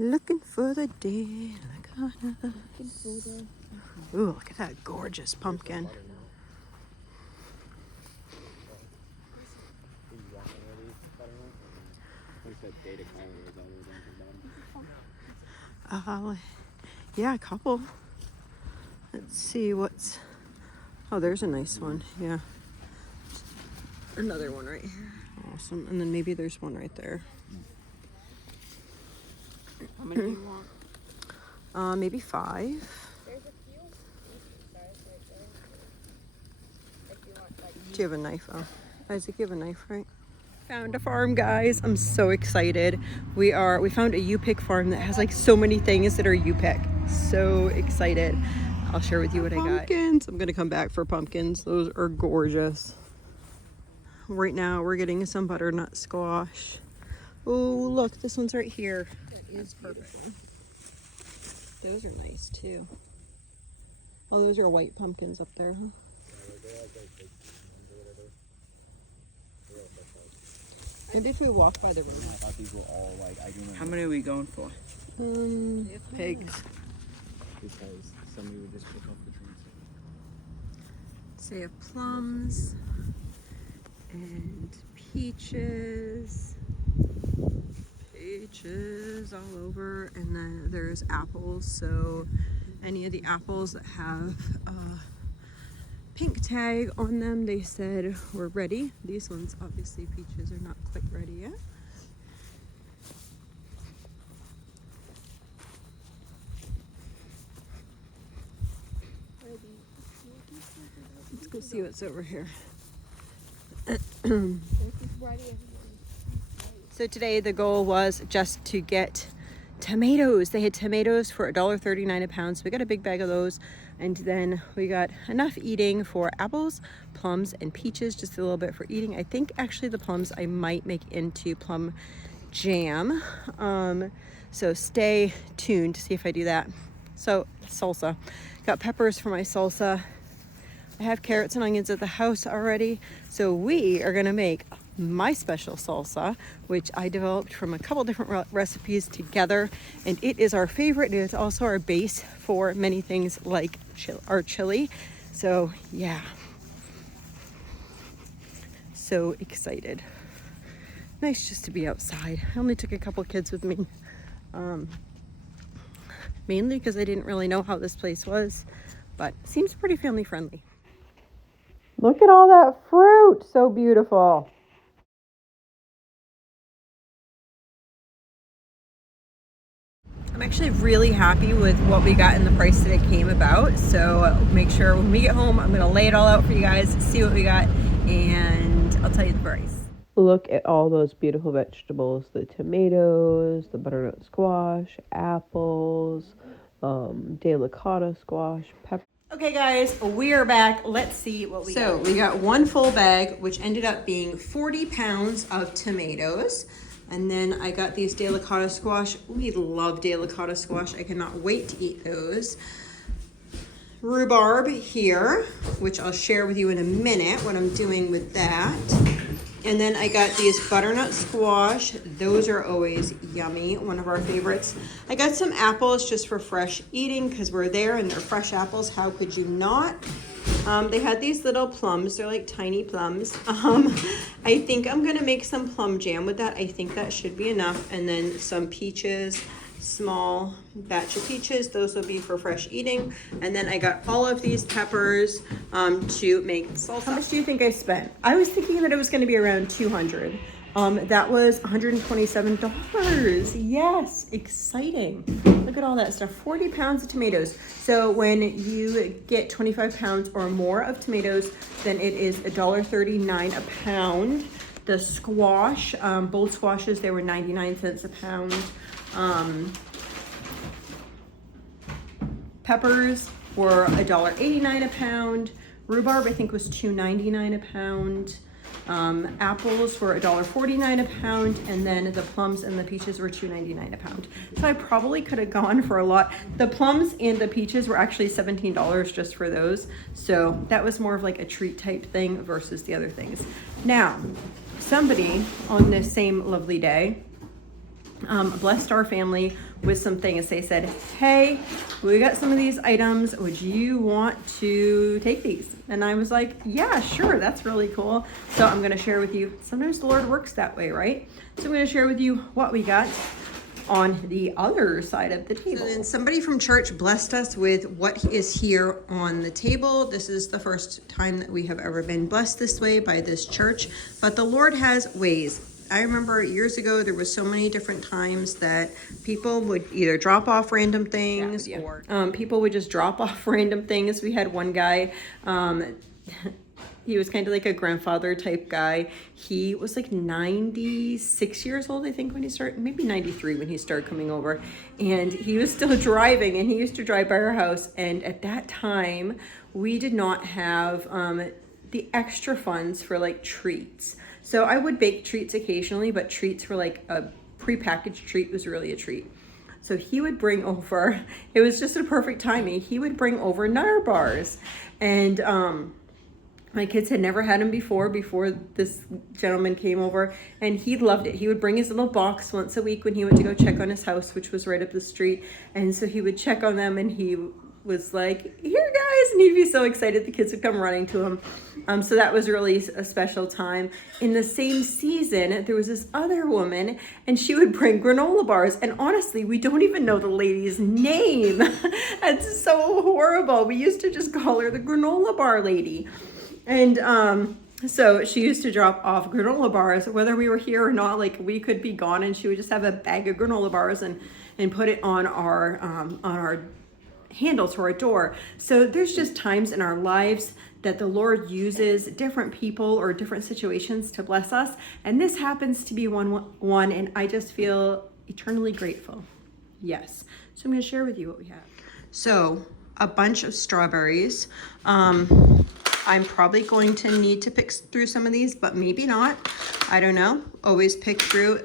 Looking for the day. Ooh, look at that gorgeous pumpkin. Yeah, a couple. Let's see what's... Oh, there's a nice one. Yeah. Another one right here. Awesome. And then maybe there's one right there. How many do you want? Maybe 5. There's a few size right there. If you want, like, Do you have a knife? Oh, Isaac, you have a knife, right? Found a farm, guys. I'm so excited. We found a UPICK farm that has like so many things that are UPICK. So excited. I'll share with you what I got. Pumpkins. I'm gonna come back for pumpkins. Those are gorgeous. Right now we're getting some butternut squash. Oh, look, this one's right here. That's perfect. Those are nice too. Oh, those are white pumpkins up there, huh? Maybe if we walk by the road. I thought these were all like, how many are we going for? Pigs. Because somebody would just pick up the train. So you have plums and peaches. Peaches all over. And then there's apples. So any of the apples that have pink tag on them, they said we're ready. These ones, obviously peaches, are not quite ready yet. Let's go see what's over here. So today the goal was just to get tomatoes. They had tomatoes for $1.39 a pound, so we got a big bag of those. And then we got enough eating for apples, plums, and peaches, just a little bit for eating. I think actually the plums I might make into plum jam. So stay tuned to see if I do that. So salsa. Got peppers for my salsa. I have carrots and onions at the house already. So we are gonna make my special salsa, which I developed from a couple different recipes together, and it is our favorite. It is also our base for many things like our chili. So yeah, so excited. Nice just to be outside. I only took a couple kids with me, mainly because I didn't really know how this place was, but it seems pretty family friendly. Look at all that fruit, so beautiful. I'm actually really happy with what we got and the price that it came about. So make sure when we get home, I'm going to lay it all out for you guys, see what we got, and I'll tell you the price. Look at all those beautiful vegetables, the tomatoes, the butternut squash, apples, delicata squash, pepper. Okay guys, we are back. Let's see what we got. So we got one full bag, which ended up being 40 pounds of tomatoes. And then I got these delicata squash. We love delicata squash. I cannot wait to eat those. Rhubarb here, which I'll share with you in a minute what I'm doing with that. And then I got these butternut squash. Those are always yummy, one of our favorites. I got some apples just for fresh eating because we're there and they're fresh apples. How could you not? They had these little plums. They're like tiny plums. I think I'm gonna make some plum jam with that. I think that should be enough. And then some peaches, small batch of peaches. Those will be for fresh eating. And then I got all of these peppers to make salsa. How much do you think I spent? I was thinking that it was gonna be around $200. That was $127. Yes, exciting. Look at all that stuff. 40 pounds of tomatoes. So when you get 25 pounds or more of tomatoes, then it is $1.39 a pound. The squash, both squashes, they were 99 cents a pound. Peppers were $1.89 a pound. Rhubarb, I think, was $2.99 a pound. Apples were $1.49 a pound, and then the plums and the peaches were $2.99 a pound. So I probably could have gone for a lot. The plums and the peaches were actually $17 just for those. So that was more of like a treat type thing versus the other things. Now, somebody on this same lovely day blessed our family with some things. They said, hey, we got some of these items. Would you want to take these? And I was like, yeah, sure. That's really cool. So I'm going to share with you. Sometimes the Lord works that way, right? So I'm going to share with you what we got on the other side of the table. So then somebody from church blessed us with what is here on the table. This is the first time that we have ever been blessed this way by this church, but the Lord has ways. I remember years ago, there was so many different times that people would either drop off random things or people would just drop off random things. We had one guy, he was kind of like a grandfather type guy. He was like 96 years old, I think, when he started, maybe 93 when he started coming over. And he was still driving, and he used to drive by our house. And at that time, we did not have the extra funds for like treats. So I would bake treats occasionally, but treats were like a prepackaged treat was really a treat. So he would bring over, it was just a perfect timing. He would bring over Nutter bars. And my kids had never had them before this gentleman came over, and he loved it. He would bring his little box once a week when he went to go check on his house, which was right up the street. And so he would check on them, and he was like, here guys, and he'd be so excited. The kids would come running to him. So that was really a special time. In the same season, there was this other woman, and she would bring granola bars. And honestly, we don't even know the lady's name. That's so horrible. We used to just call her the granola bar lady. And so she used to drop off granola bars, whether we were here or not. Like, we could be gone, and she would just have a bag of granola bars and put it on our handle to our door. So there's just times in our lives that the Lord uses different people or different situations to bless us, and this happens to be one, and I just feel eternally grateful. Yes. So I'm going to share with you what we have. So a bunch of strawberries. I'm probably going to need to pick through some of these, but maybe not. I don't know. Always pick through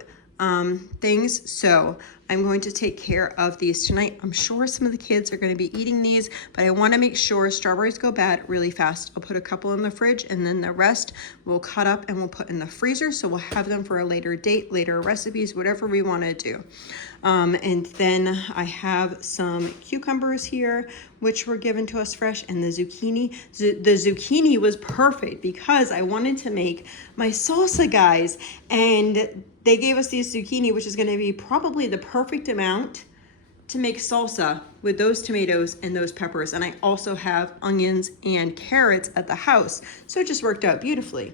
things. So I'm going to take care of these tonight. I'm sure some of the kids are going to be eating these, but I want to make sure strawberries go bad really fast. I'll put a couple in the fridge, and then the rest we'll cut up and we'll put in the freezer. So we'll have them for a later date, later recipes, whatever we want to do. And then I have some cucumbers here, which were given to us fresh, and the zucchini. The zucchini was perfect because I wanted to make my salsa, guys, and they gave us these zucchini, which is going to be probably the perfect amount to make salsa with those tomatoes and those peppers. And I also have onions and carrots at the house, so it just worked out beautifully.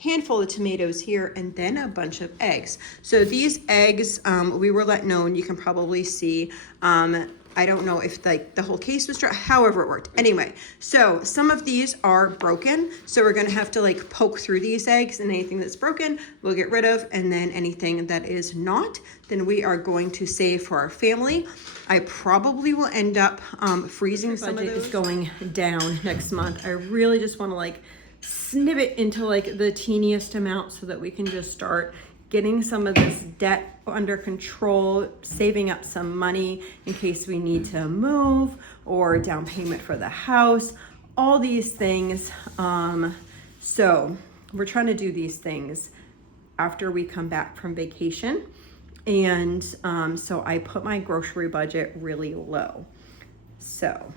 Handful of tomatoes here, and then a bunch of eggs. So these eggs, we were let know, and you can probably see, I don't know if like the whole case was dry, however it worked. Anyway, so some of these are broken, so we're gonna have to like poke through these eggs, and anything that's broken we'll get rid of, and then anything that is not, then we are going to save for our family. I probably will end up freezing some of those. Budget is going down next month. I really just want to like snip it into like the teeniest amount so that we can just start getting some of this debt under control, saving up some money in case we need to move, or down payment for the house, all these things. So we're trying to do these things after we come back from vacation. And so I put my grocery budget really low. So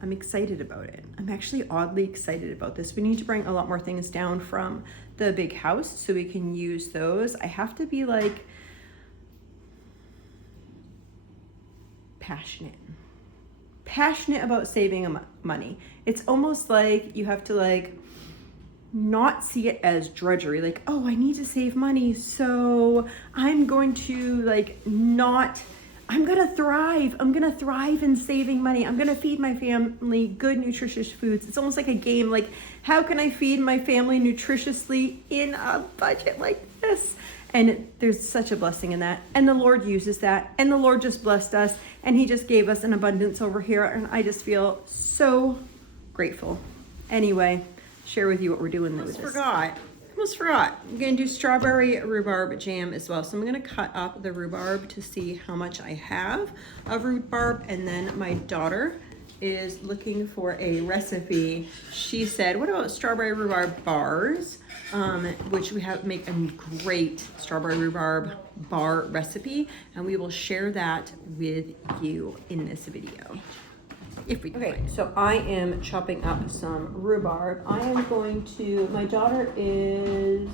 I'm excited about it. I'm actually oddly excited about this. We need to bring a lot more things down from the big house so we can use those. I have to be like passionate about saving money. It's almost like you have to like not see it as drudgery, like, oh, I need to save money, so I'm going to like I'm gonna thrive in saving money. I'm gonna feed my family good, nutritious foods. It's almost like a game, like, how can I feed my family nutritiously in a budget like this? And there's such a blessing in that. And the Lord uses that. And the Lord just blessed us, and he just gave us an abundance over here. And I just feel so grateful. Anyway, share with you what we're doing with this. Almost forgot. I'm gonna do strawberry rhubarb jam as well. So I'm gonna cut up the rhubarb to see how much I have of rhubarb, and then my daughter is looking for a recipe. She said, what about strawberry rhubarb bars? Which we have make a great strawberry rhubarb bar recipe, and we will share that with you in this video. If we can. Okay, so I am chopping up some rhubarb. I am going to, my daughter is,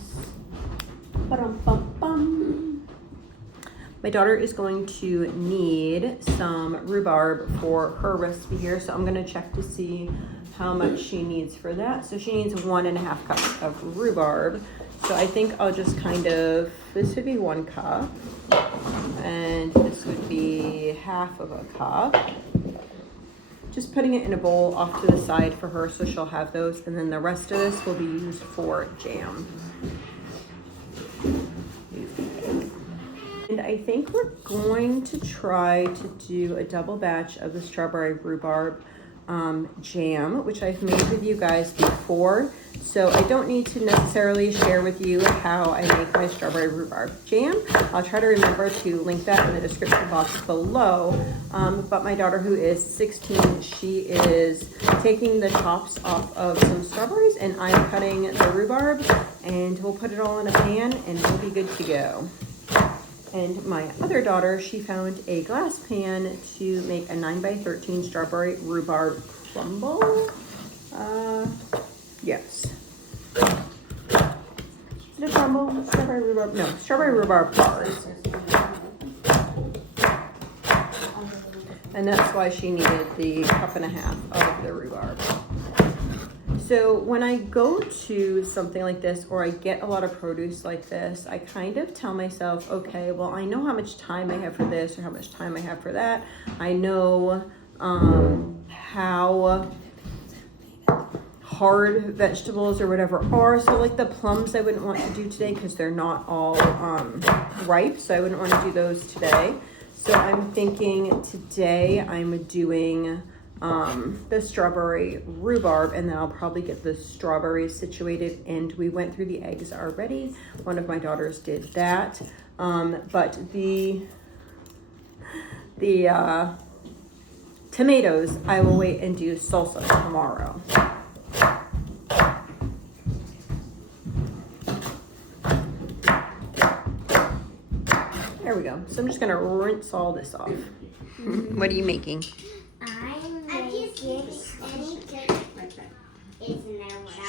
my daughter is going to need some rhubarb for her recipe here, so I'm gonna check to see how much she needs for that. So she needs 1.5 cups of rhubarb. So I think I'll just kind of, this would be 1 cup, and this would be half of a cup. Just putting it in a bowl off to the side for her so she'll have those, and then the rest of this will be used for jam. And I think we're going to try to do a double batch of the strawberry rhubarb jam, which I've made with you guys before. So I don't need to necessarily share with you how I make my strawberry rhubarb jam. I'll try to remember to link that in the description box below. But my daughter, who is 16, she is taking the tops off of some strawberries, and I'm cutting the rhubarb, and we'll put it all in a pan and we'll be good to go. And my other daughter, she found a glass pan to make a 9x13 strawberry rhubarb crumble. Yes. Is it a crumble? Strawberry rhubarb? No, strawberry rhubarb bars. And that's why she needed the 1.5 cups of the rhubarb. So when I go to something like this, or I get a lot of produce like this, I kind of tell myself, okay, well, I know how much time I have for this or how much time I have for that. I know how hard vegetables or whatever are. So like the plums I wouldn't want to do today because they're not all ripe. So I wouldn't want to do those today. So I'm thinking today I'm doing the strawberry rhubarb, and then I'll probably get the strawberries situated. And we went through the eggs already. One of my daughters did that. But the tomatoes, I will wait and do salsa tomorrow. There we go. So I'm just gonna rinse all this off. What are you making?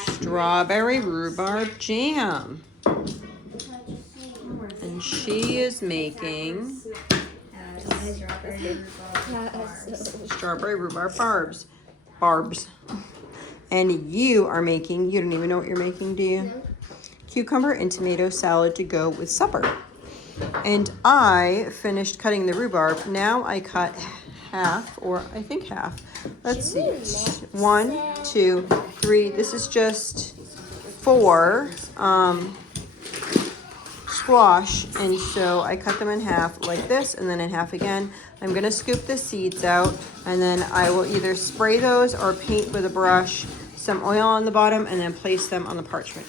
Strawberry rhubarb jam. And she is making strawberry rhubarb barbs. And you are making, you don't even know what you're making, do you? No. Cucumber and tomato salad to go with supper. And I finished cutting the rhubarb. Now I cut half, or I think half. Let's see. 1, 2, 3. This is just 4 squash. And so I cut them in half like this, and then in half again. I'm going to scoop the seeds out, and then I will either spray those or paint with a brush some oil on the bottom and then place them on the parchment.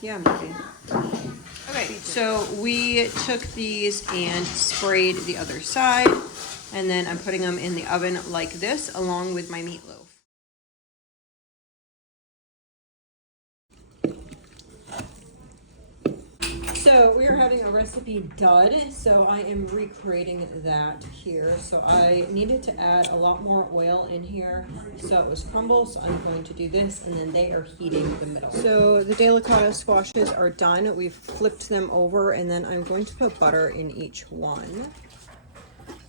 Yeah, maybe. Okay, so we took these and sprayed the other side, and then I'm putting them in the oven like this along with my meatloaf. So we are having a recipe dud, so I am recreating that here. So I needed to add a lot more oil in here so it was crumble, so I'm going to do this, and then they are heating the middle. So the delicata squashes are done. We've flipped them over, and then I'm going to put butter in each one.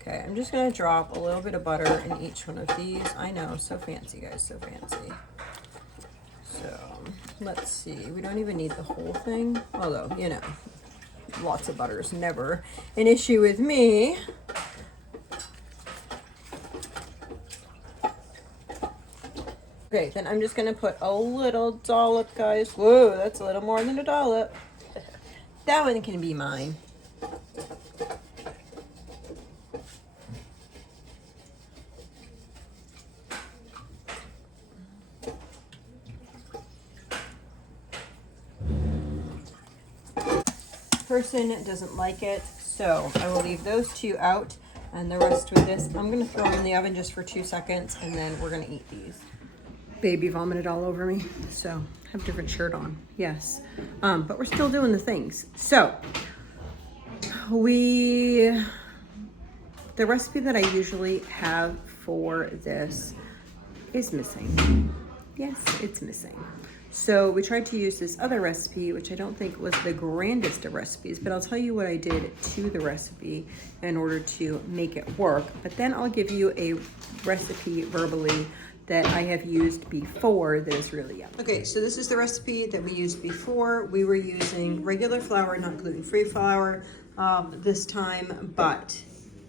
Okay, I'm just going to drop a little bit of butter in each one of these. I know, so fancy, guys, so fancy. So let's see, we don't even need the whole thing, although, you know, lots of butter is never an issue with me. Okay, then I'm just gonna put a little dollop, guys. Whoa, that's a little more than a dollop. That one can be mine. Person doesn't like it, so I will leave those two out. And the rest of this, I'm gonna throw in the oven just for 2 seconds and then we're gonna eat these. Baby vomited all over me, so I have a different shirt on, yes. But we're still doing the things. So, the recipe that I usually have for this is missing. Yes, it's missing. So we tried to use this other recipe, which I don't think was the grandest of recipes, but I'll tell you what I did to the recipe in order to make it work. But then I'll give you a recipe verbally that I have used before that is really yummy. Okay, so this is the recipe that we used before. We were using regular flour, not gluten-free flour this time, but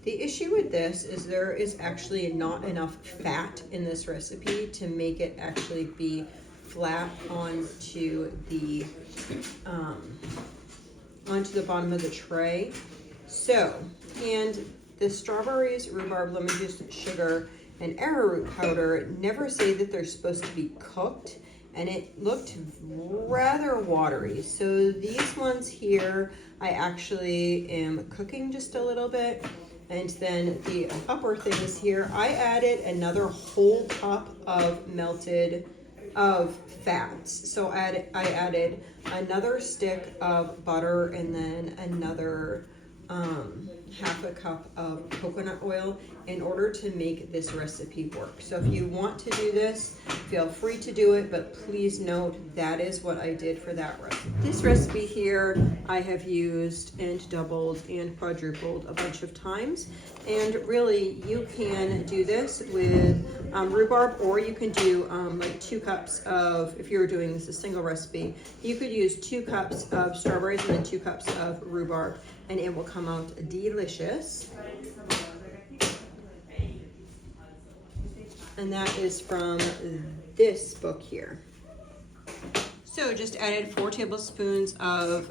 the issue with this is there is actually not enough fat in this recipe to make it actually be flat onto the bottom of the tray. So, and the strawberries, rhubarb, lemon juice, sugar, and arrowroot powder never say that they're supposed to be cooked, and it looked rather watery. So these ones here, I actually am cooking just a little bit. And then the upper things here, I added another whole cup of fats. So I added another stick of butter and then another half a cup of coconut oil in order to make this recipe work. So if you want to do this, feel free to do it, but please note that is what I did for that recipe. This recipe here I have used and doubled and quadrupled a bunch of times, and really you can do this with rhubarb, or you can do like 2 cups of, if you were doing this a single recipe, you could use 2 cups of strawberries and then 2 cups of rhubarb, and it will come out delicious. And that is from this book here. So just added 4 tablespoons of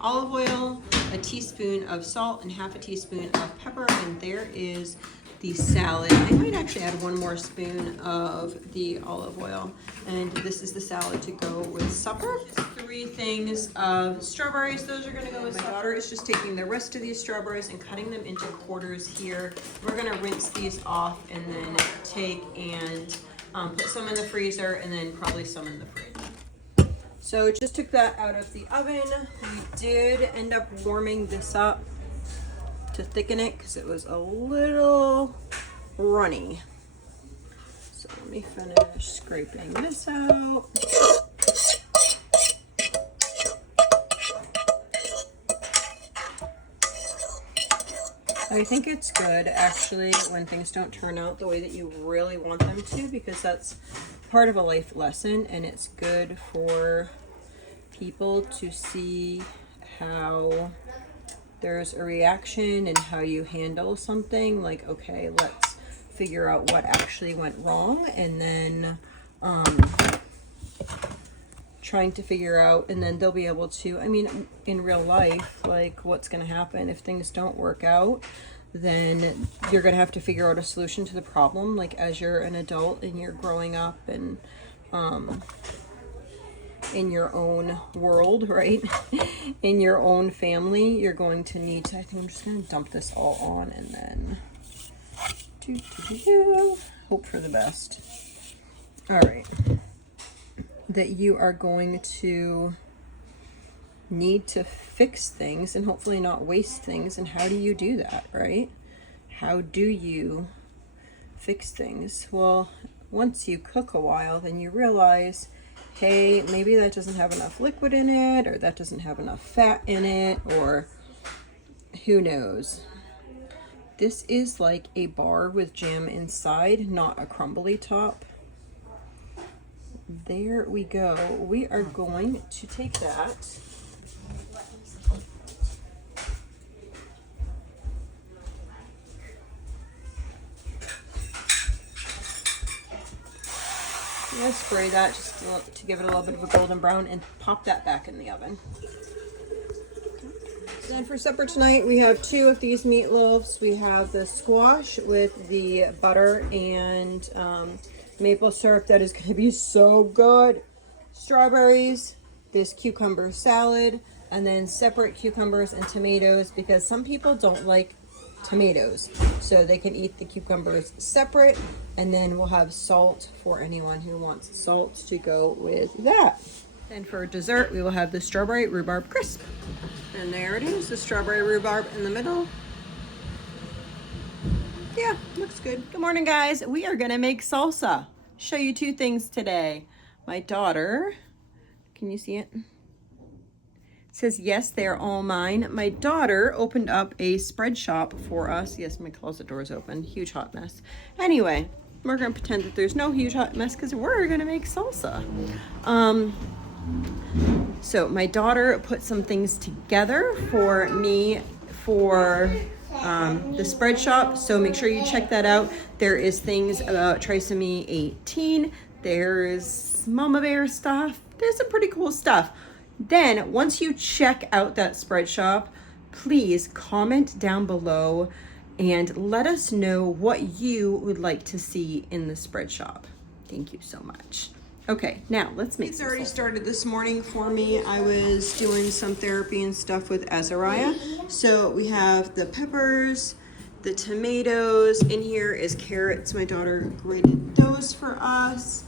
olive oil, a teaspoon of salt, and half a teaspoon of pepper, and there is the salad. I might actually add 1 more spoon of the olive oil, and this is the salad to go with supper. 3 things of strawberries, those are gonna go with supper. My daughter is just taking the rest of these strawberries and cutting them into quarters here. We're gonna rinse these off and then take and put some in the freezer and then probably some in the fridge. So just took that out of the oven. We did end up warming this up to thicken it because it was a little runny. So let me finish scraping this out. I think it's good actually when things don't turn out the way that you really want them to, because that's part of a life lesson, and it's good for people to see how there's a reaction and how you handle something. Like, okay, let's figure out what actually went wrong, and then trying to figure out, and then they'll be able to, I mean, in real life, like what's going to happen if things don't work out, then you're going to have to figure out a solution to the problem, like as you're an adult and you're growing up and in your own world, right? In your own family, you're going to need to, I think I'm just going to dump this all on and then hope for the best. All right. That you are going to need to fix things and hopefully not waste things. And how do you do that, right? How do you fix things? Well, once you cook a while, then you realize, hey, maybe that doesn't have enough liquid in it, or that doesn't have enough fat in it, or who knows. This is like a bar with jam inside, not a crumbly top. There we go. We are going to take that I'm gonna spray that just to give it a little bit of a golden brown and pop that back in the oven. So then for supper tonight, we have 2 of these meatloaves. We have the squash with the butter and maple syrup. That is going to be so good. Strawberries, this cucumber salad, and then separate cucumbers and tomatoes, because some people don't like tomatoes. So they can eat the cucumbers separate, and then we'll have salt for anyone who wants salt to go with that. And for dessert, we will have the strawberry rhubarb crisp. And there it is, the strawberry rhubarb in the middle. Yeah, looks good. Good morning, guys. We are gonna make salsa. Show you two things today. My daughter, can you see it? Says, yes, they're all mine. My daughter opened up a spread shop for us. Yes, my closet door is open. Huge hot mess. Anyway, we're gonna pretend that there's no huge hot mess because we're gonna make salsa. So my daughter put some things together for me for the spread shop. So make sure you check that out. There is things about Trisomy 18. There's Mama Bear stuff. There's some pretty cool stuff. Then once you check out that spread shop, please comment down below and let us know what you would like to see in the spread shop. Thank you so much. Okay, now let's make It's already started this morning for me. I was doing some therapy and stuff with Azariah. So we have the peppers, the tomatoes. In here is carrots. My daughter grated those for us.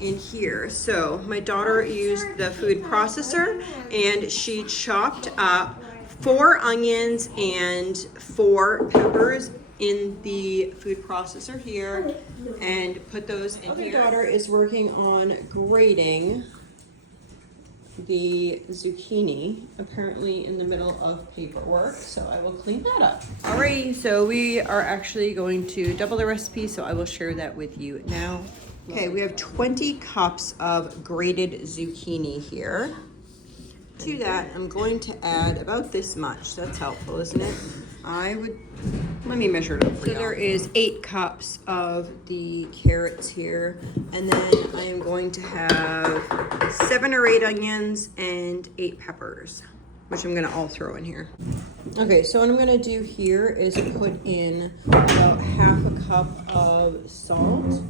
In here, so my daughter used the food processor and she chopped up 4 onions and 4 peppers in the food processor here and put those in here. My daughter is working on grating the zucchini, apparently in the middle of paperwork, so I will clean that up. Alrighty, so we are actually going to double the recipe, so I will share that with you now. Okay, we have 20 cups of grated zucchini here. To that, I'm going to add about this much. That's helpful, isn't it? Let me measure it up for you. So there is 8 cups of the carrots here, and then I am going to have 7 or 8 onions and 8 peppers, which I'm gonna all throw in here. Okay, so what I'm gonna do here is put in about half a cup of salt.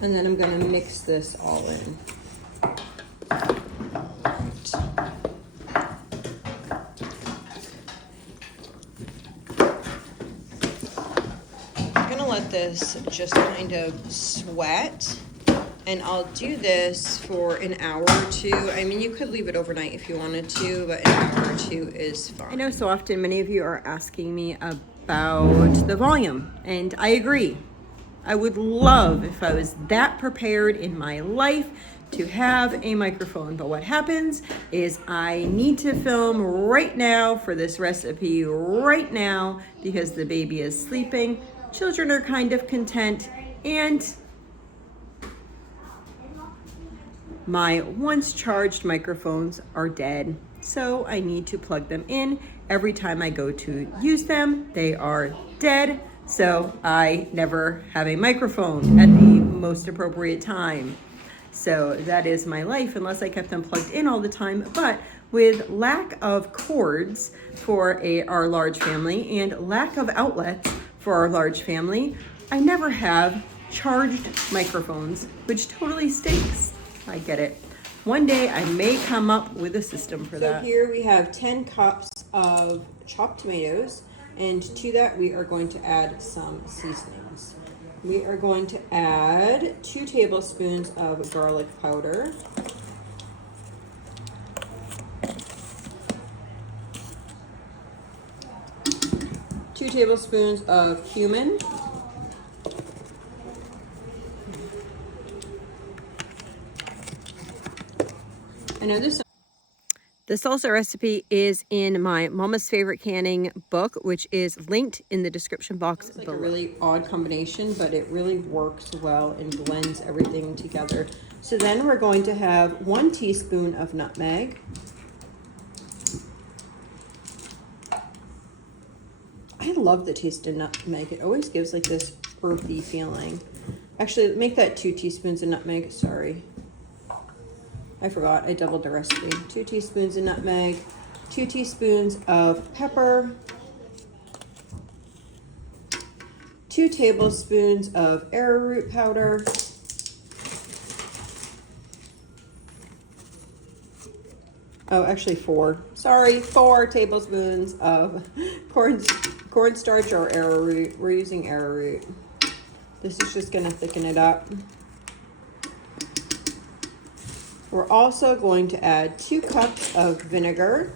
And then I'm gonna mix this all in. I'm gonna let this just kind of sweat, and I'll do this for an hour or 2. I mean, you could leave it overnight if you wanted to, but an hour or 2 is fine. I know so often many of you are asking me about the volume, and I agree. I would love if I was that prepared in my life to have a microphone, but what happens is I need to film right now for this recipe right now because the baby is sleeping, children are kind of content, and my once charged microphones are dead, so I need to plug them in. Every time I go to use them, they are dead. So I never have a microphone at the most appropriate time. So that is my life unless I kept them plugged in all the time. But with lack of cords for our large family and lack of outlets for our large family, I never have charged microphones, which totally stinks. I get it. One day I may come up with a system for that. So here we have 10 cups of chopped tomatoes. And to that, we are going to add some seasonings. We are going to add 2 tablespoons of garlic powder. Two tablespoons of cumin. I know this. The salsa recipe is in my Mama's Favorite Canning book, which is linked in the description box below. It's like a really odd combination, but it really works well and blends everything together. So then we're going to have 1 teaspoon of nutmeg. I love the taste of nutmeg. It always gives like this earthy feeling. Actually, make that 2 teaspoons of nutmeg, sorry. I forgot, I doubled the recipe. 2 teaspoons of nutmeg, 2 teaspoons of pepper, 2 tablespoons of arrowroot powder, Oh, actually 4. Sorry, 4 tablespoons of cornstarch or arrowroot. We're using arrowroot. This is just gonna thicken it up. We're also going to add 2 cups of vinegar.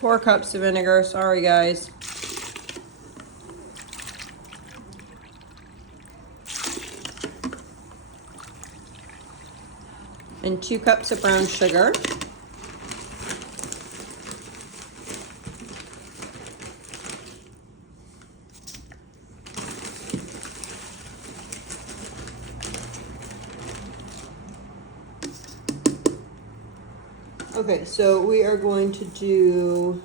Four cups of vinegar, sorry guys. And 2 cups of brown sugar. Okay, so we are going to do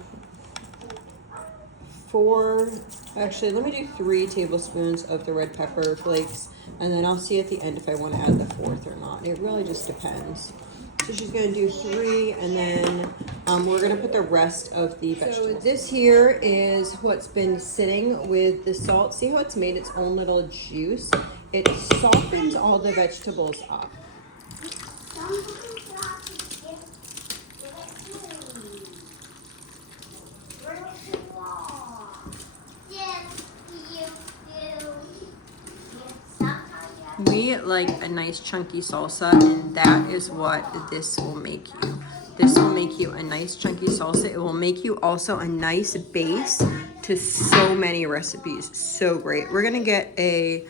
4, actually let me do 3 tablespoons of the red pepper flakes, and then I'll see at the end if I want to add the 4th or not. It really just depends. So she's gonna do 3, and then we're gonna put the rest of the vegetables. So this here is what's been sitting with the salt. See how it's made its own little juice? It softens all the vegetables up. We like a nice chunky salsa, and that is what this will make you. This will make you a nice chunky salsa. It will make you also a nice base to so many recipes. So great. We're gonna get a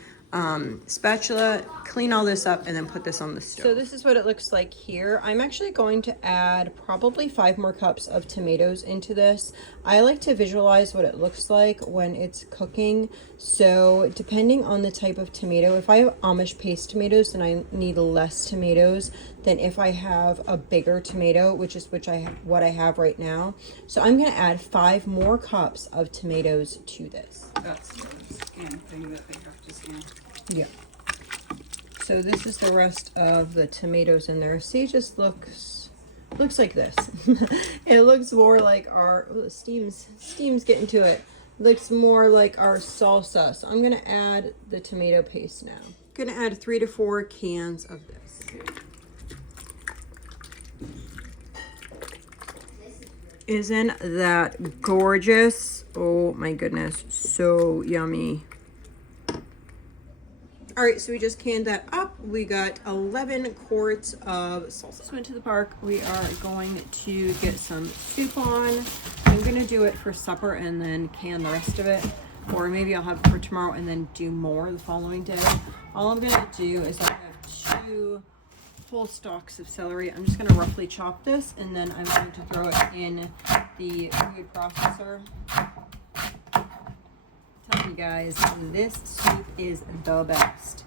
spatula, clean all this up, and then put this on the stove. So this is what it looks like here. I'm actually going to add probably 5 more cups of tomatoes into this. I like to visualize what it looks like when it's cooking. So depending on the type of tomato, if I have Amish paste tomatoes, then I need less tomatoes than if I have a bigger tomato, what I have right now. So I'm gonna add 5 more cups of tomatoes to this. That's the scan thing that they have to scan. Yeah. So this is the rest of the tomatoes in there. See, it just looks like this. It looks more like our steam's getting to it. Looks more like our salsa. So I'm gonna add the tomato paste now. Gonna add 3 to 4 cans of this. Isn't that gorgeous? Oh my goodness, so yummy. All right, so we just canned that up. We got 11 quarts of salsa. Just went to the park. We are going to get some soup on. I'm gonna do it for supper and then can the rest of it. Or maybe I'll have it for tomorrow and then do more the following day. All I'm gonna do is I have 2 whole stalks of celery. I'm just gonna roughly chop this, and then I'm going to throw it in the food processor. Tell you guys, this soup is the best.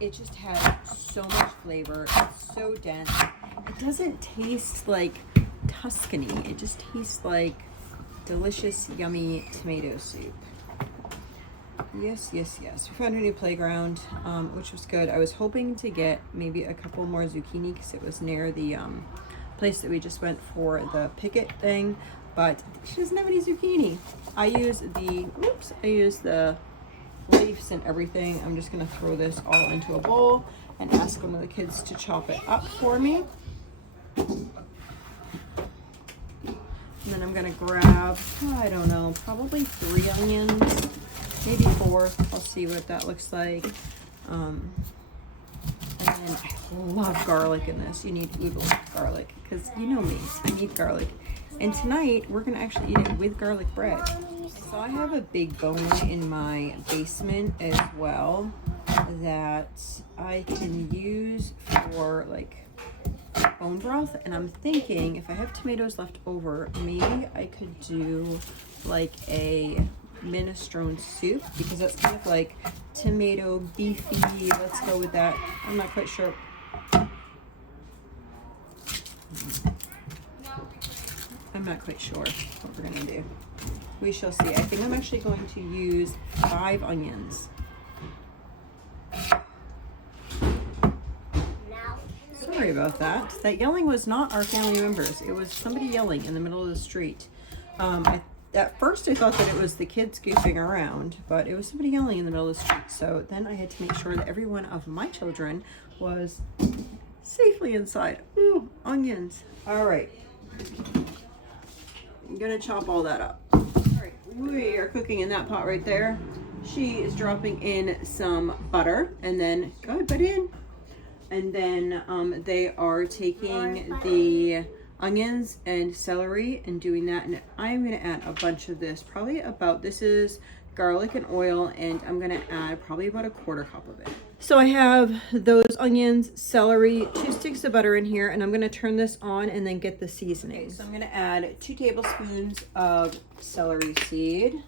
It just has so much flavor. It's so dense. It doesn't taste like Tuscany. It just tastes like delicious, yummy tomato soup. Yes, yes, yes. We found a new playground, which was good. I was hoping to get maybe a couple more zucchini because it was near the place that we just went for the picket thing, but she doesn't have any zucchini. I use the leaves and everything. I'm just gonna throw this all into a bowl and ask one of the kids to chop it up for me. And then I'm gonna grab, I don't know, probably 3 onions, maybe 4. I'll see what that looks like. And then I love garlic in this. You need oodles of garlic because you know me, I need garlic. And tonight we're gonna actually eat it with garlic bread. So I have a big bone in my basement as well that I can use for like bone broth, and I'm thinking if I have tomatoes left over, maybe I could do like a minestrone soup because that's kind of like tomato beefy. Let's go with that. I'm not quite sure. I'm not quite sure what we're gonna do. We shall see. I think I'm actually going to use 5 onions. Sorry about that. That yelling was not our family members. It was somebody yelling in the middle of the street. I at first I thought that it was the kids goofing around, but it was somebody yelling in the middle of the street. So then I had to make sure that every one of my children was safely inside. Ooh, onions. All right. I'm gonna chop all that up. All right, we are cooking in that pot right there. She is dropping in some butter, and then go ahead, put it in. And then they are taking the onions and celery and doing that, and I'm gonna add a bunch of this, probably about, this is garlic and oil, and I'm gonna add probably about a 1/4 cup of it. So I have those onions, celery, 2 sticks of butter in here, and I'm gonna turn this on and then get the seasoning. Okay, so I'm gonna add 2 tablespoons of celery seed.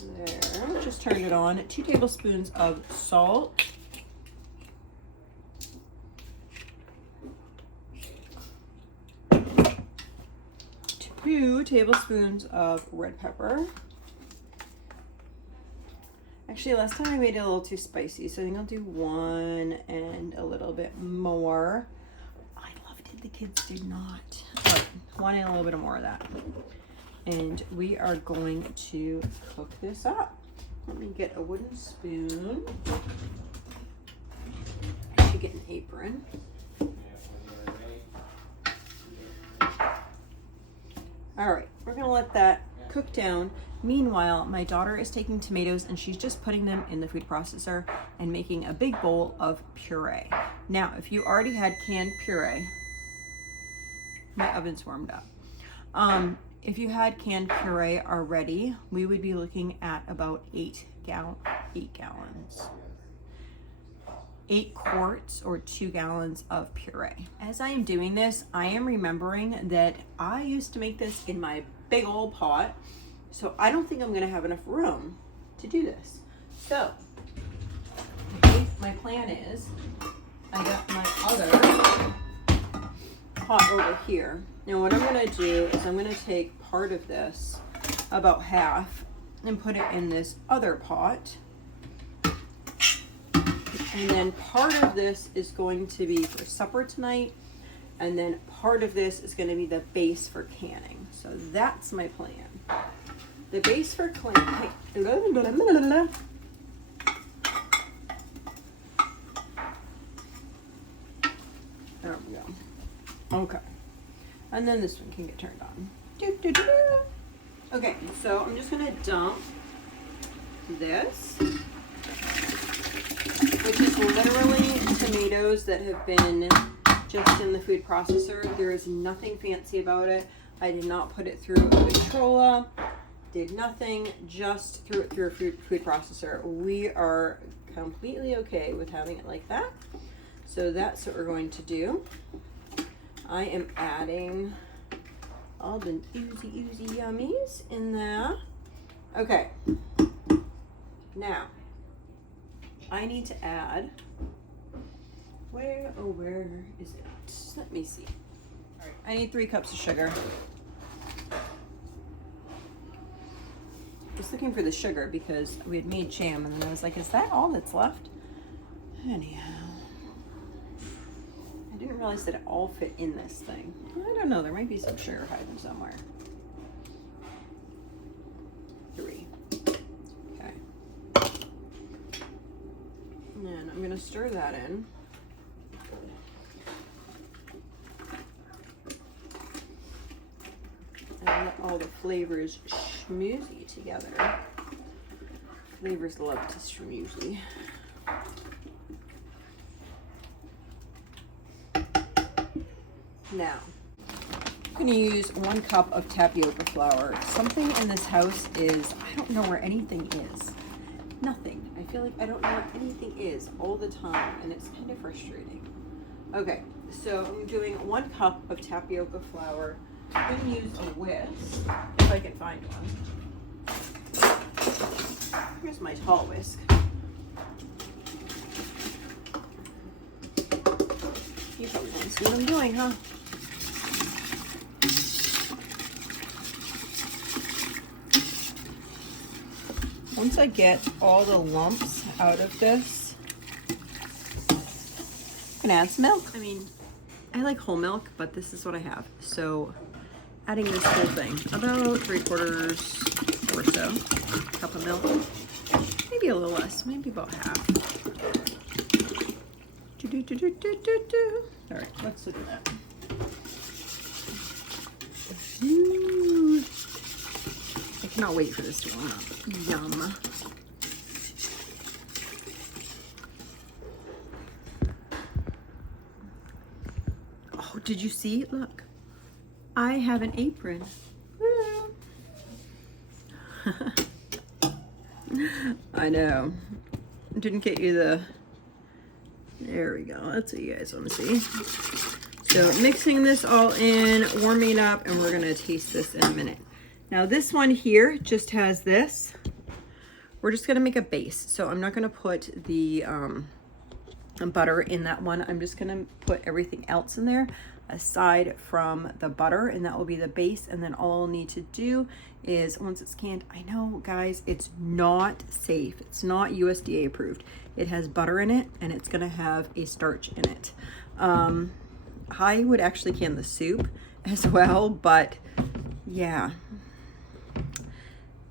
There, just turned it on. 2 tablespoons of salt. 2 tablespoons of red pepper. Actually, last time I made it a little too spicy, so I think I'll do 1 and a little bit more. I loved it, the kids did not. All right, 1 and a little bit more of that. And we are going to cook this up. Let me get a wooden spoon. I should get an apron. All right, we're gonna let that cook down. Meanwhile, my daughter is taking tomatoes and she's just putting them in the food processor and making a big bowl of puree. Now, if you already had canned puree, my oven's warmed up. If you had canned puree already, we would be looking at about 8 gallons. 8 quarts or 2 gallons of puree. As I am doing this, I am remembering that I used to make this in my big old pot, so I don't think I'm gonna have enough room to do this. So, my plan is, I got my other pot over here. Now what I'm gonna do is I'm gonna take part of this, about half, and put it in this other pot. And then part of this is going to be for supper tonight. And then part of this is going to be the base for canning. So that's my plan. The base for canning. There we go. Okay. And then this one can get turned on. Okay, so I'm just going to dump this, which is literally tomatoes that have been just in the food processor. There is nothing fancy about it. I did not put it through a Victrola, did nothing, just threw it through a food processor. We are completely okay with having it like that. So that's what we're going to do. I am adding all the oozy yummies in there. Okay, now I need to add, where is it? Let me see. All right, I need 3 cups of sugar. Just looking for the sugar because we had made jam and then I was like, is that all that's left? Anyhow, I didn't realize that it all fit in this thing. I don't know, there might be some sugar hiding somewhere. 3. Okay. And I'm gonna stir that in. And let all the flavors schmoozy together. Flavors love to schmoozy. Now, I'm gonna use 1 cup of tapioca flour. Something in this house is, I don't know where anything is. Nothing. I feel like I don't know where anything is all the time, and it's kind of frustrating. Okay, so I'm doing 1 cup of tapioca flour. I'm gonna use a whisk, if I can find one. Here's my tall whisk. You probably don't see what I'm doing, huh? Once I get all the lumps out of this, I'm gonna add some milk. I mean, I like whole milk, but this is what I have. So adding this whole thing, about 3/4 or so cup of milk, maybe a little less, maybe about half. All right, let's look at that. Ooh. I cannot wait for this to warm up. Yum. Oh, did you see? Look, I have an apron. I know. Didn't get you the... There we go. That's what you guys want to see. So mixing this all in, warming up, and we're going to taste this in a minute. Now this one here just has this. We're just going to make a base. So I'm not going to put the butter in that one. I'm just going to put everything else in there aside from the butter, and that will be the base. And then all I'll need to do is, once it's canned, I know guys, it's not safe. It's not USDA approved. It has butter in it, and it's going to have a starch in it. I would actually can the soup as well, but yeah,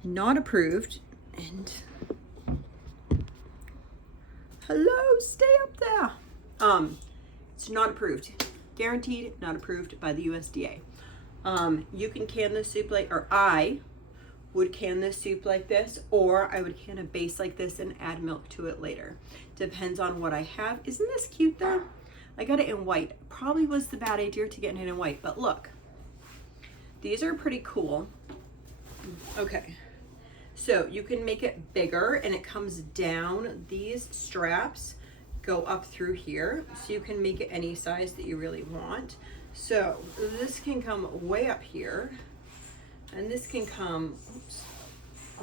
not approved. And hello, stay up there. It's not approved, guaranteed not approved by the USDA. You can can the soup like, or I would can this soup like this, or I would can a base like this and add milk to it later. Depends on what I have. Isn't this cute though? I got it in white. Probably was the bad idea to get it in white, but look, these are pretty cool. Okay, so you can make it bigger and it comes down. These straps go up through here, so you can make it any size that you really want. So this can come way up here, and this can come, oops,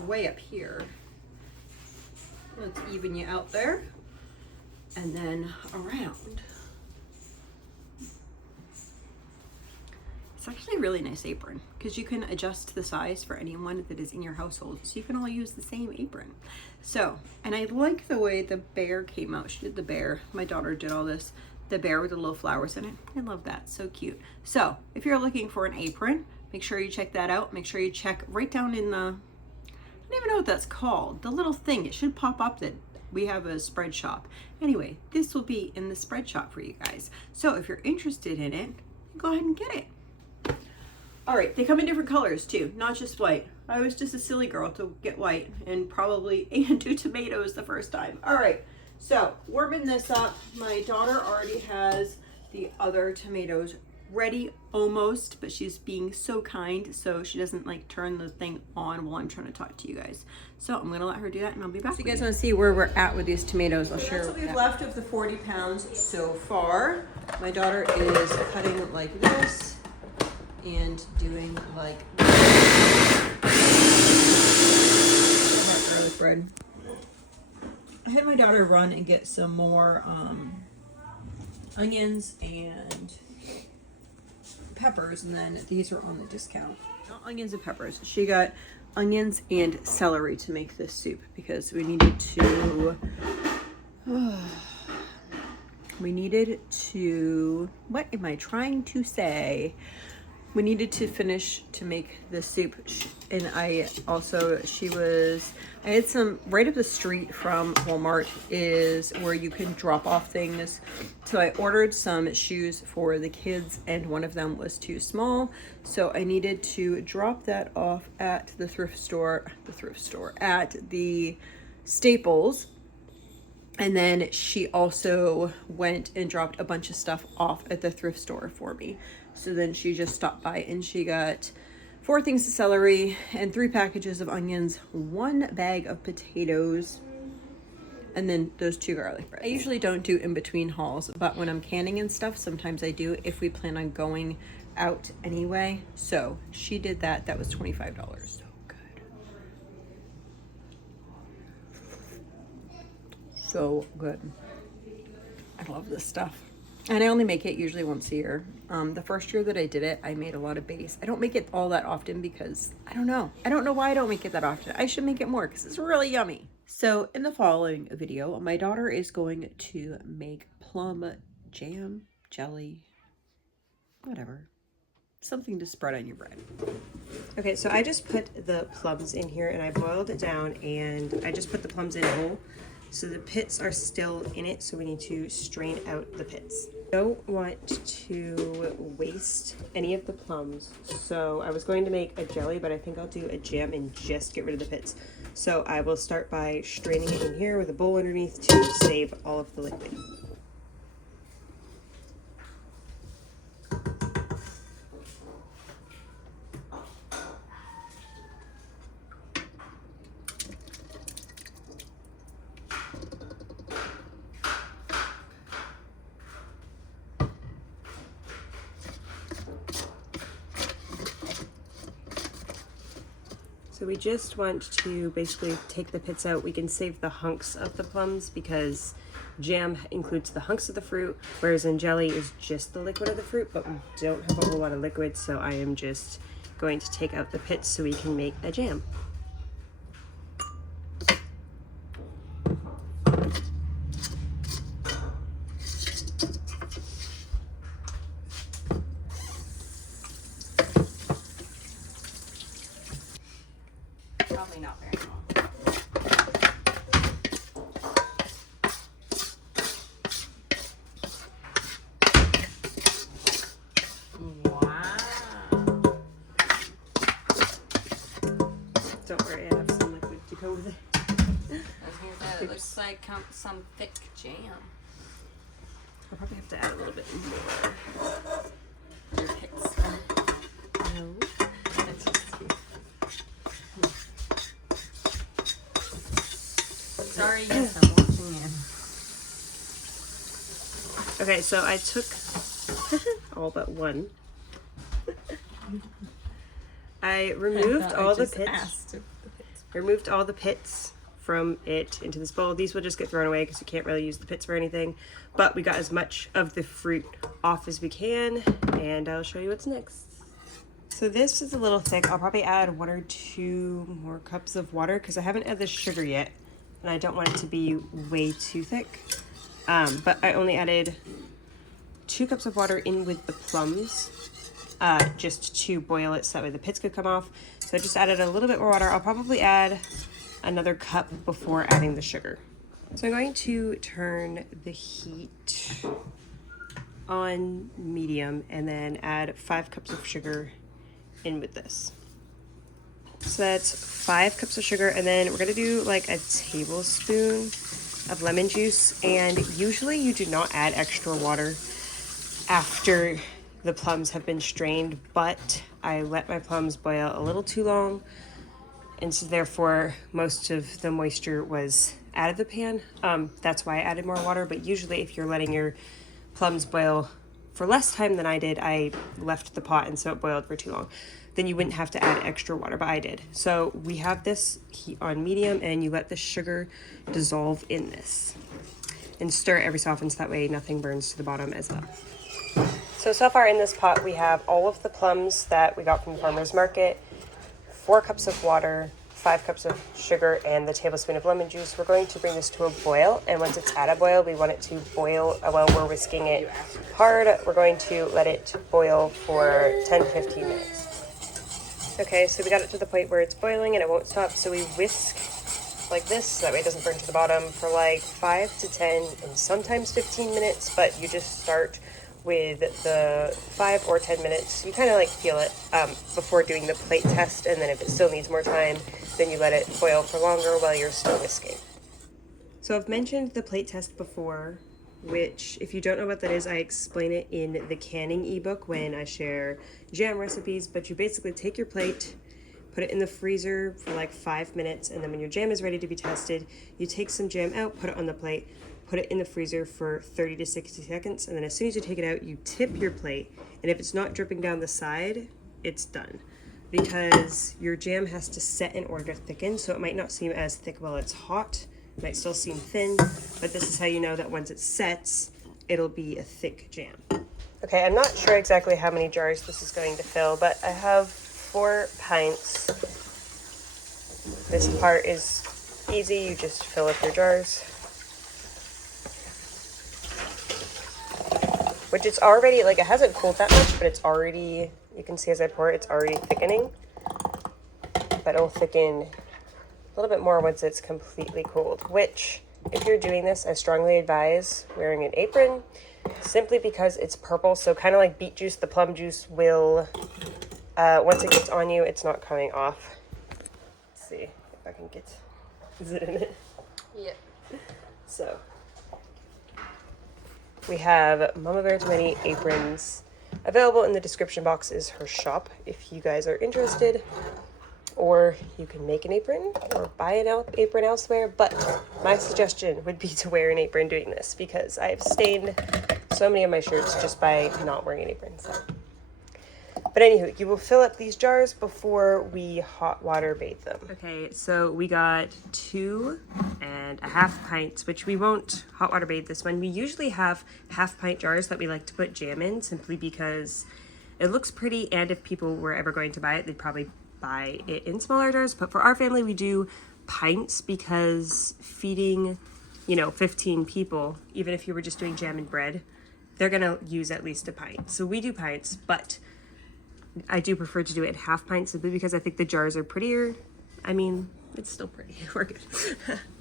way up here. Let's even you out there, and then around. It's actually a really nice apron because you can adjust the size for anyone that is in your household, so you can all use the same apron. So, and I like the way the bear came out. She did the bear. My daughter did all this. The bear with the little flowers in it. I love that. So cute. So if you're looking for an apron, make sure you check that out. Make sure you check right down in the, I don't even know what that's called. The little thing, it should pop up that we have a spread shop. Anyway, this will be in the spread shop for you guys. So if you're interested in it, go ahead and get it. All right, they come in different colors too, not just white. I was just a silly girl to get white and probably do tomatoes the first time. All right, so warming this up. My daughter already has the other tomatoes ready almost, but she's being so kind, so she doesn't like turn the thing on while I'm trying to talk to you guys. So I'm gonna let her do that and I'll be back. So you guys wanna see where we're at with these tomatoes, I'll share. That's what we've left of the 40 pounds so far. My daughter is cutting like this and doing like garlic bread. I had my daughter run and get some more onions and peppers, and then these are on the discount. Not onions and peppers. She got onions and celery to make this soup because we needed to what am I trying to say? We needed to finish to make the soup, and I had some right up the street from Walmart is where you can drop off things. So I ordered some shoes for the kids and one of them was too small. So I needed to drop that off at the at the Staples. And then she also went and dropped a bunch of stuff off at the thrift store for me. So then she just stopped by and she got 4 things of celery and 3 packages of onions, 1 bag of potatoes, and then those 2 garlic breads. I usually don't do in between hauls, but when I'm canning and stuff, sometimes I do if we plan on going out anyway. So she did that. That was $25. So good. So good. I love this stuff. And I only make it usually once a year. The first year that I did it, I made a lot of base. I don't make it all that often because I don't know. I don't know why I don't make it that often. I should make it more because it's really yummy. So in the following video, my daughter is going to make plum jam, jelly, whatever. Something to spread on your bread. Okay, so I just put the plums in here and I boiled it down, and I just put the plums in whole. So the pits are still in it, so we need to strain out the pits. Don't want to waste any of the plums, so I was going to make a jelly, but I think I'll do a jam and just get rid of the pits. So I will start by straining it in here with a bowl underneath to save all of the liquid. So we just want to basically take the pits out. We can save the hunks of the plums because jam includes the hunks of the fruit, whereas in jelly is just the liquid of the fruit, but we don't have a whole lot of liquid, so I am just going to take out the pits so we can make a jam. Probably not very long. Wow. Don't worry, I have some liquid to go with it. It looks like some thick jam. I'll probably have to add a little bit more. Your pits. No. That's just cute. Sorry, yes, I'm watching you. Okay, so I took all but one. I removed all the pits. Removed all the pits from it into this bowl. These will just get thrown away because you can't really use the pits for anything. But we got as much of the fruit off as we can, and I'll show you what's next. So this is a little thick. I'll probably add 1 or 2 more cups of water because I haven't added the sugar yet, and I don't want it to be way too thick. But I only added 2 cups of water in with the plums, just to boil it so that way the pits could come off. So I just added a little bit more water. I'll probably add another cup before adding the sugar. So I'm going to turn the heat on medium and then add 5 cups of sugar in with this. So that's 5 cups of sugar, and then we're gonna do like a tablespoon of lemon juice. And usually you do not add extra water after the plums have been strained, but I let my plums boil a little too long, and so therefore most of the moisture was out of the pan. That's why I added more water, but usually if you're letting your plums boil for less time than I did, I left the pot and so it boiled for too long, then you wouldn't have to add extra water, but I did. So we have this heat on medium, and you let the sugar dissolve in this and stir it every so often so that way nothing burns to the bottom as well. So far in this pot we have all of the plums that we got from the farmer's market, 4 cups of water, 5 cups of sugar, and the tablespoon of lemon juice. We're going to bring this to a boil, and once it's at a boil, we want it to boil while we're whisking it hard. We're going to let it boil for 10 to 15 minutes. Okay, so we got it to the point where it's boiling and it won't stop, so we whisk like this so that way it doesn't burn to the bottom for like 5 to 10 and sometimes 15 minutes, but you just start with the 5 or 10 minutes. You kind of like feel it before doing the plate test, and then if it still needs more time, then you let it boil for longer while you're still whisking. So I've mentioned the plate test before, which if you don't know what that is, I explain it in the canning ebook when I share jam recipes. But you basically take your plate, put it in the freezer for like 5 minutes, and then when your jam is ready to be tested, you take some jam out, put it on the plate, put it in the freezer for 30 to 60 seconds, and then as soon as you take it out, you tip your plate, and if it's not dripping down the side, it's done. Because your jam has to set in order to thicken, so it might not seem as thick while it's hot. It might still seem thin, but this is how you know that once it sets, it'll be a thick jam. Okay, I'm not sure exactly how many jars this is going to fill, but I have 4 pints. This part is easy, you just fill up your jars. which it's already, like, it hasn't cooled that much, but it's already, you can see as I pour it, it's already thickening. But it'll thicken a little bit more once it's completely cooled, which, if you're doing this, I strongly advise wearing an apron, simply because it's purple, so kind of like beet juice, the plum juice will, once it gets on you, it's not coming off. Let's see if I can get, is it in it? Yep. So, we have Mama Bear's many aprons. Available in the description box is her shop if you guys are interested. Or you can make an apron or buy an apron elsewhere. But my suggestion would be to wear an apron doing this, because I have stained so many of my shirts just by not wearing an apron. So. But anywho, you will fill up these jars before we hot water bathe them. Okay, so we got 2.5 pints, which we won't hot water bathe this one. We usually have half-pint jars that we like to put jam in, simply because it looks pretty, and if people were ever going to buy it, they'd probably buy it in smaller jars. But for our family, we do pints, because feeding, 15 people, even if you were just doing jam and bread, they're gonna use at least a pint. So we do pints, but I do prefer to do it in half pints, simply because I think the jars are prettier. I mean, it's still pretty. We're good.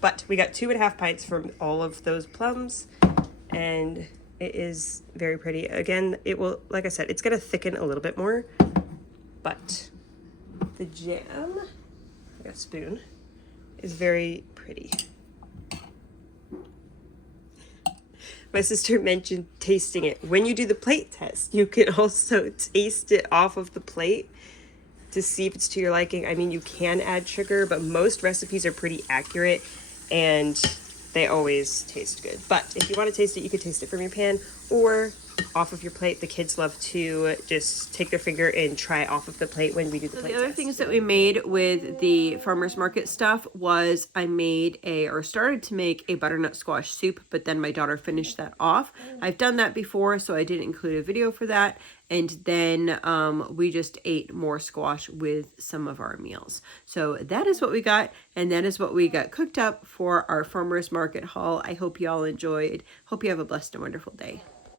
But we got 2.5 pints from all of those plums, and it is very pretty. Again, it will, like I said, it's gonna thicken a little bit more, but the jam, I got a spoon, is very pretty. My sister mentioned tasting it. When you do the plate test, you can also taste it off of the plate to see if it's to your liking. I mean, you can add sugar, but most recipes are pretty accurate and they always taste good. But if you want to taste it, you can taste it from your pan or off of your plate. The kids love to just take their finger and try off of the plate when we do the plate test. The other things that we made with the farmer's market stuff was I started to make a butternut squash soup, but then my daughter finished that off. I've done that before, so I didn't include a video for that. And then we just ate more squash with some of our meals. So that is what we got, and that is what we got cooked up for our farmer's market haul. I hope you all enjoyed. Hope you have a blessed and wonderful day.